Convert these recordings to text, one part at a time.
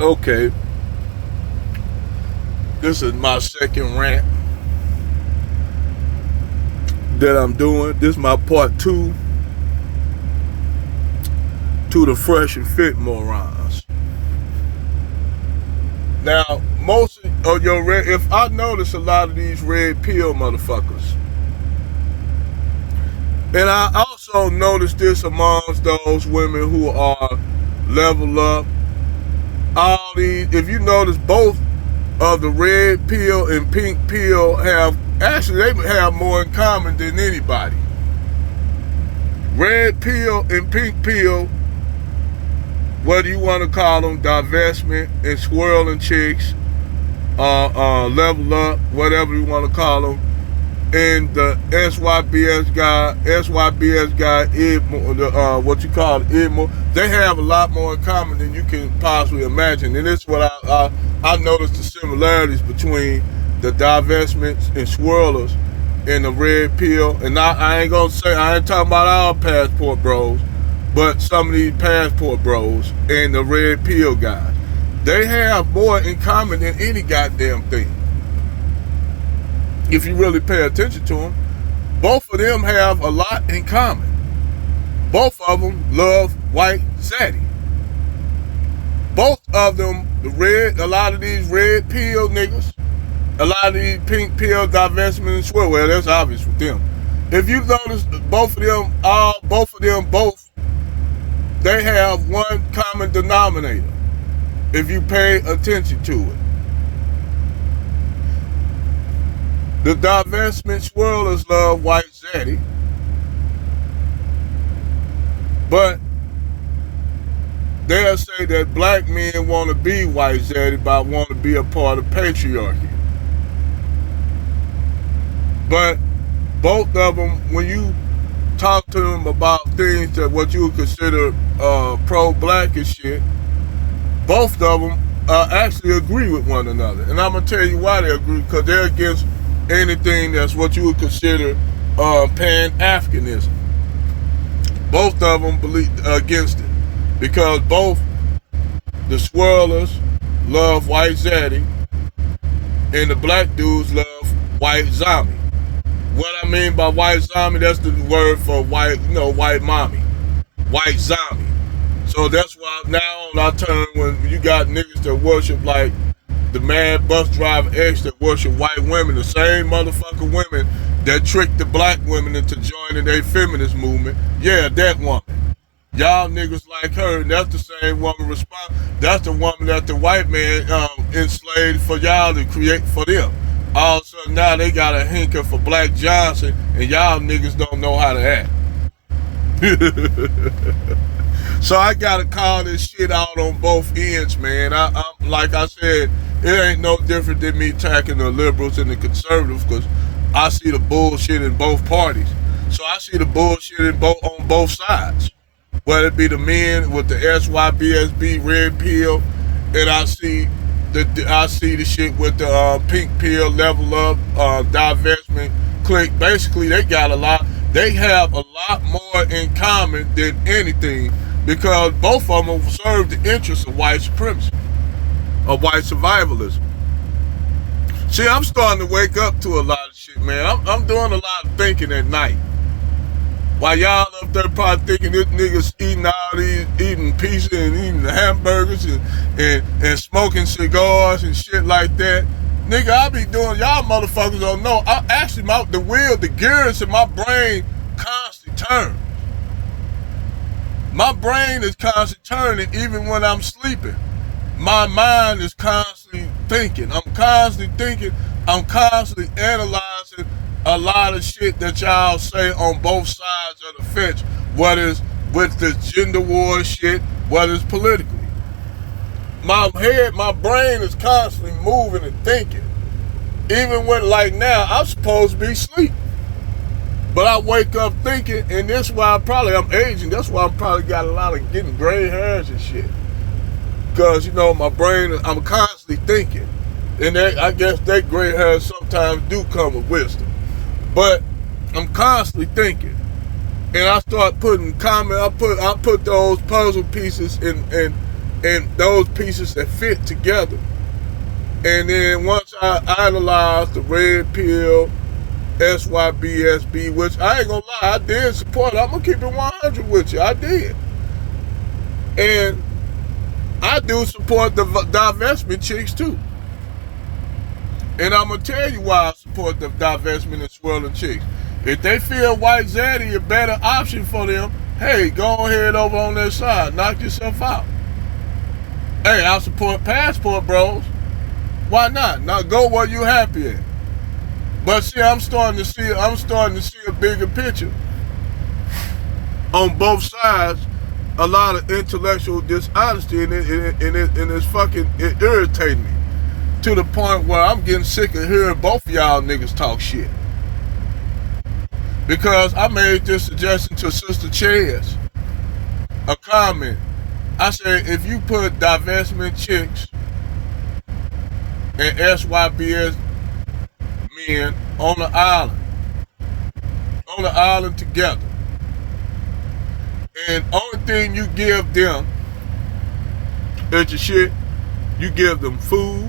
Okay, this is my second rant that I'm doing. This is my part two to the fresh and fit morons. Now, most of your red, if I notice a lot of these red pill motherfuckers, and I also notice this amongst those women who are level up. All these, if you notice, both of the red pill and pink pill have actually they have more in common than anybody. Red pill and pink pill, whether you want to call them divestment and swirling chicks, level up, whatever you want to call them, and the SYBS guy, what you call it, they have a lot more in common than you can possibly imagine. And this is what I noticed the similarities between the divestments and swirlers and the red pill. And I ain't gonna say, I ain't talking about our passport bros, but some of these passport bros and the red pill guys. They have more in common than any goddamn thing. If you really pay attention to them, both of them have a lot in common. Both of them love white zaddy. Both of them, a lot of these red pill niggas, a lot of these pink pill divestment and swear, well, that's obvious with them. If you notice, both of them, they have one common denominator. If you pay attention to it. The divestment swirlers love white zaddy, but they'll say that black men want to be white zaddy but want to be a part of patriarchy. But both of them, when you talk to them about things that what you would consider pro-black and shit, both of them actually agree with one another. And I'm going to tell you why they agree, because they're against anything that's what you would consider Pan-Africanism. Both of them believe against it, because both the swirlers love white zaddy and the black dudes love white zombie. What I mean by white zombie, that's the word for white, white mommy, white zombie. So that's why now on our turn, when you got niggas that worship like the mad bus driver X that worship white women, the same motherfucking women that tricked the black women into joining their feminist movement. Yeah, that woman. Y'all niggas like her, and that's the same woman that's the woman that the white man enslaved for y'all to create for them. All of a sudden now they got a hinker for Black Johnson, and y'all niggas don't know how to act. So I gotta call this shit out on both ends, man. I'm like I said, it ain't no different than me attacking the liberals and the conservatives, because I see the bullshit in both parties. So I see the bullshit on both sides. Whether it be the men with the SYBSB red pill, and I see the shit with the pink pill level up divestment clique. Basically, they have a lot more in common than anything, because both of them serve the interests of white supremacy, of white survivalism. See, I'm starting to wake up to a lot of shit, man. I'm doing a lot of thinking at night. While y'all up there probably thinking this nigga's eating pizza and eating hamburgers and smoking cigars and shit like that. Nigga, I be doing, y'all motherfuckers don't know. The gears in my brain constantly turn. My brain is constantly turning even when I'm sleeping. My mind is constantly thinking. I'm constantly analyzing a lot of shit that y'all say on both sides of the fence, whether it's with the gender war shit, whether it's politically. My brain is constantly moving and thinking. Even when, like now, I'm supposed to be asleep. But I wake up thinking, and that's why I'm aging. That's why I'm probably got a lot of getting gray hairs and shit. Because, my brain, I'm constantly thinking. And I guess that gray hairs sometimes do come with wisdom. But I'm constantly thinking. And I start putting I put those puzzle pieces in and those pieces that fit together. And then once I idolized the red pill, SYBSB, which I ain't gonna lie, I did support. I'm gonna keep it 100 with you. I did. And I do support the divestment chicks too. And I'm gonna tell you why I support the divestment and swirling chicks. If they feel White Zaddy a better option for them, hey, go ahead over on their side. Knock yourself out. Hey, I support passport bros. Why not? Now go where you happy at. But see, I'm starting to see a bigger picture. On both sides, a lot of intellectual dishonesty, and it's fucking irritating me to the point where I'm getting sick of hearing both of y'all niggas talk shit. Because I made this suggestion to Sister Chaz, a comment. I said, if you put divestment chicks and SYBS men on the island together, and only thing you give them is your shit, you give them food,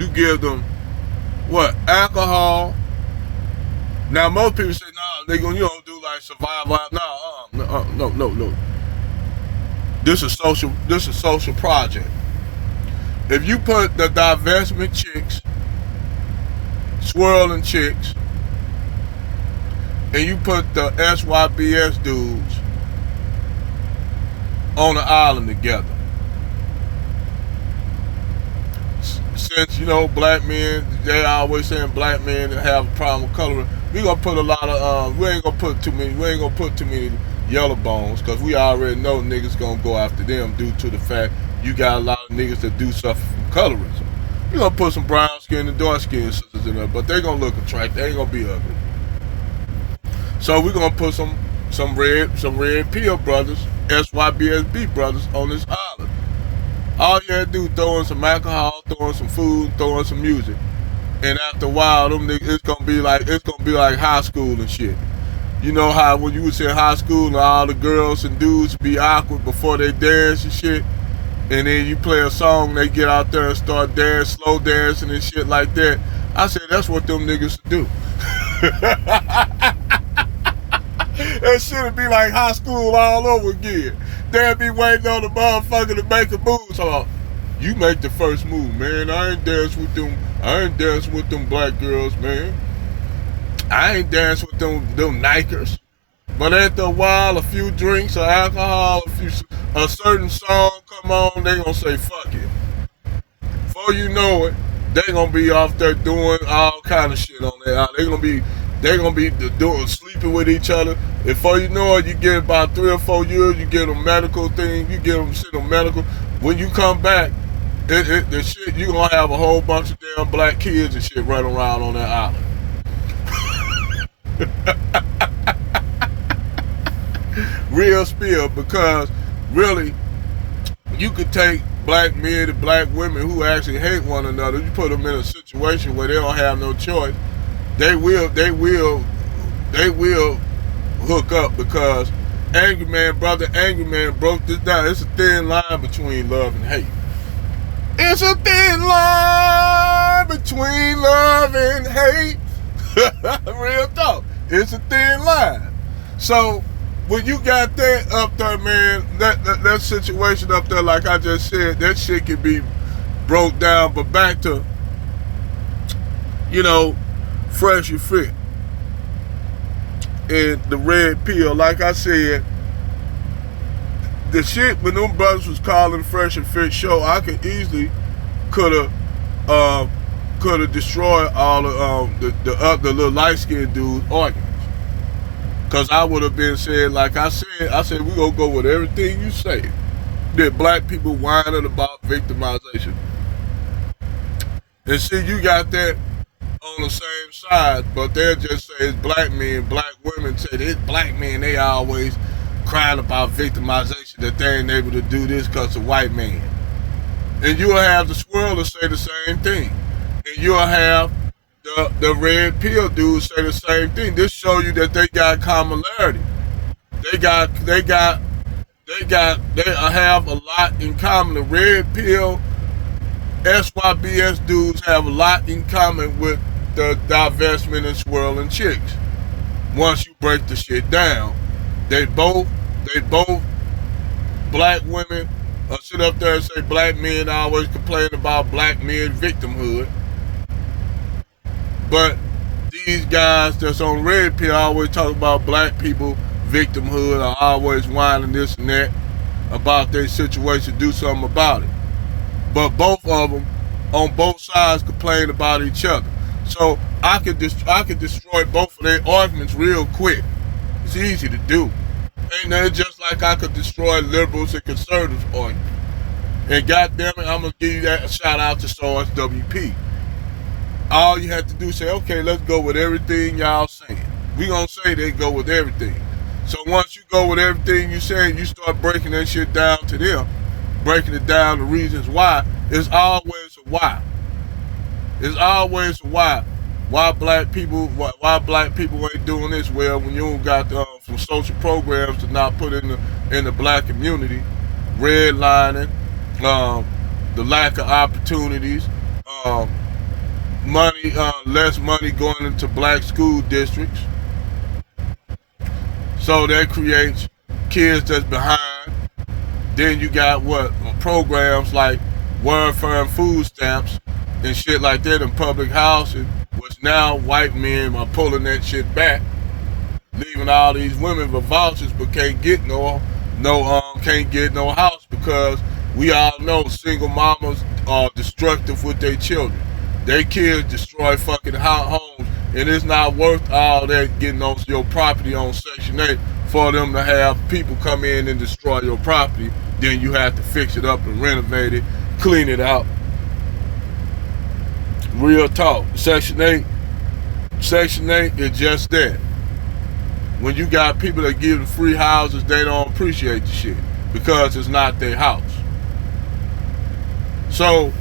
you give them what? Alcohol. Now most people say, nah, you don't do like survival. No. This is social project. If you put the divestment chicks, swirling chicks, and you put the SYBS dudes on the island together, since black men, they always saying black men have a problem with coloring, we gonna put a lot of we ain't gonna put too many yellow bones, because we already know niggas gonna go after them due to the fact you got a lot of niggas that do suffer from colorism. We gonna put some brown skin and dark skin sisters in there, but they gonna look attractive. They ain't gonna be ugly. So we gonna put some red pill brothers, SYBSB brothers on this island. All you had to do, throw in some alcohol, throw in some food, throw in some music, and after a while, them niggas, it's gonna be like high school and shit. You know how when you was in high school and all the girls and dudes be awkward before they dance and shit, and then you play a song, they get out there and start dancing, slow dancing and shit like that. I said that's what them niggas do. That shit'd be like high school all over again. They'd be waiting on the motherfucker to make a move. So you make the first move, man. I ain't dancing with them black girls, man. I ain't dancing with them Nikers. But after a while, a few drinks of alcohol, a certain song come on, they gonna say fuck it. Before you know it, they gonna be off there doing all kind of shit on there. They gonna be doing sleeping with each other. Before you know it, you get about 3 or 4 years, you get a medical thing, you get them shit on medical. When you come back, the shit, you gonna have a whole bunch of damn black kids and shit running around on that island. Real spill, because really, you could take black men and black women who actually hate one another, you put them in a situation where they don't have no choice, they will hook up, because Angry Man broke this down. It's a thin line between love and hate. It's a thin line between love and hate. Real talk. It's a thin line. So when you got that up there, man, that situation up there, like I just said, that shit can be broke down. But back to, fresh and fit. And the red pill, like I said, the shit when them brothers was calling Fresh and Fit show, I could easily could have destroyed all of the little light skinned dudes' arguments. Cause I would have been saying, like I said, we gonna go with everything you say. That black people whining about victimization. And see, you got that on the same side, but they'll just say it's black men, black women say it's black men, they always crying about victimization, that they ain't able to do this because of white man. And you'll have the swirlers say the same thing. And you'll have the red pill dudes say the same thing. This show you that they got commonality. They got they have a lot in common. The red pill SYBS dudes have a lot in common with the divestment and swirling chicks. Once you break the shit down, they both black women sit up there and say black men always complain about black men victimhood. But these guys that's on red pill always talk about black people victimhood, are always whining this and that about their situation, do something about it. But both of them on both sides complain about each other. So I could destroy both of their arguments real quick. It's easy to do. Ain't that just like I could destroy liberals and conservatives arguments. And goddamn it, I'm gonna give you that a shout out to SWP. All you have to do is say, okay, let's go with everything y'all saying. We gonna say they go with everything. So once you go with everything you saying, you start breaking that shit down to them, breaking it down the reasons why. It's always a why. It's always a why. Why black people ain't doing this well when you don't got some social programs to not put in the black community, redlining, the lack of opportunities, less money going into black school districts. So that creates kids that's behind. Then you got programs like welfare and food stamps and shit like that in public housing, which now white men are pulling that shit back, leaving all these women with vouchers but can't get no house because we all know single mamas are destructive with their children. Their kids destroy fucking homes, and it's not worth all that getting on your property on Section 8 for them to have people come in and destroy your property. Then you have to fix it up and renovate it, clean it out. Real talk. Section 8 is just that. When you got people that give them free houses, they don't appreciate the shit because it's not their house. So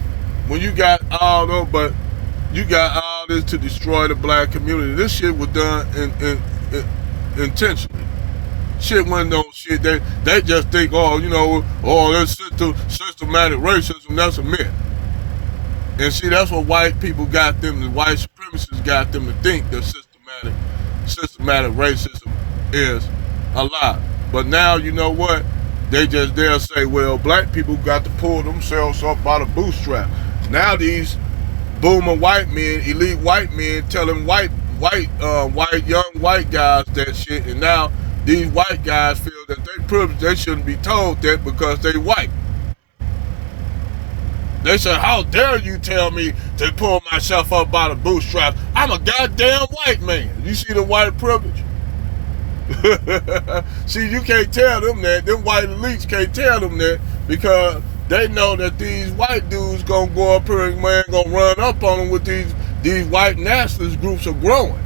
when you got all those, but you got all this to destroy the black community. This shit was done intentionally. Shit wasn't no shit. They just think, that's systematic racism. That's a myth. And see, that's what white people got them, the white supremacists got them to think that systematic racism is a lie. But now, you know what? They'll say, well, black people got to pull themselves up by the bootstrap. Now these boomer white men, elite white men, telling young white guys that shit, and now these white guys feel that they privileged. They shouldn't be told that because they white. They said, how dare you tell me to pull myself up by the bootstraps? I'm a goddamn white man. You see the white privilege? See, you can't tell them that. Them white elites can't tell them that because they know that these white dudes gonna go up here and gonna run up on them with these white nationalist groups are growing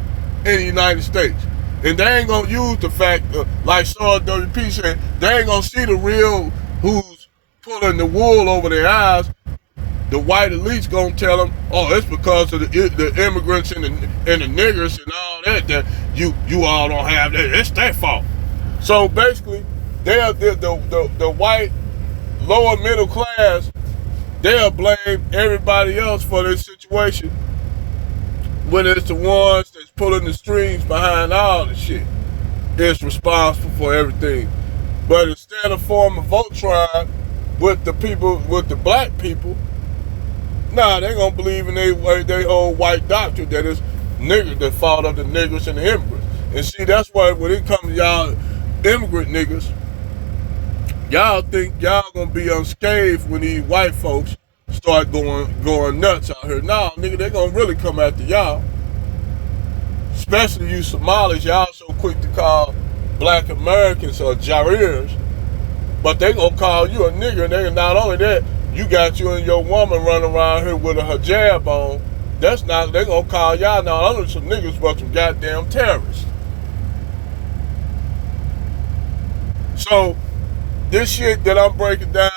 in the United States. And they ain't gonna use the fact, like SWP said, they ain't gonna see the real who's pulling the wool over their eyes. The white elites gonna tell them, oh, it's because of the immigrants and the niggers and all that you all don't have that. It's their fault. So basically, the white lower middle class, they'll blame everybody else for this situation when it's the ones that's pulling the strings behind all the shit. It's responsible for everything. But instead of forming a Voltron with the black people, nah, they gonna believe in they old white doctrine that is niggers, that fault of the niggers and the immigrants. And see, that's why when it comes to y'all immigrant niggas, y'all think y'all gonna be unscathed when these white folks start going nuts out here. Nah, nigga, they gonna really come after y'all. Especially you Somalis, y'all so quick to call black Americans Jairs, but they gonna call you a nigger, and they not only that, you got you and your woman running around here with a hijab on. They gonna call y'all not only some niggas, but some goddamn terrorists. So, this shit that I'm breaking down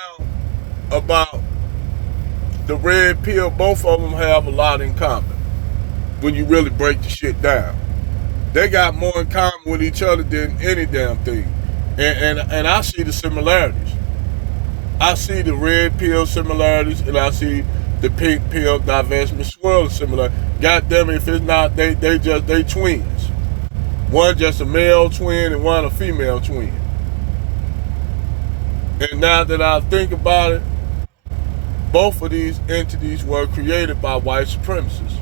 about the red pill, both of them have a lot in common when you really break the shit down. They got more in common with each other than any damn thing. And I see the similarities. I see the red pill similarities, and I see the pink pill divestment swirl similar. God damn it, if it's not, they twins. One just a male twin and one a female twin. And now that I think about it, both of these entities were created by white supremacists.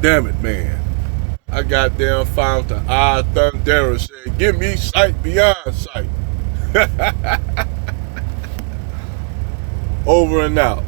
Damn it, man. I goddamn found the eye thunder said, give me sight beyond sight. Over and out.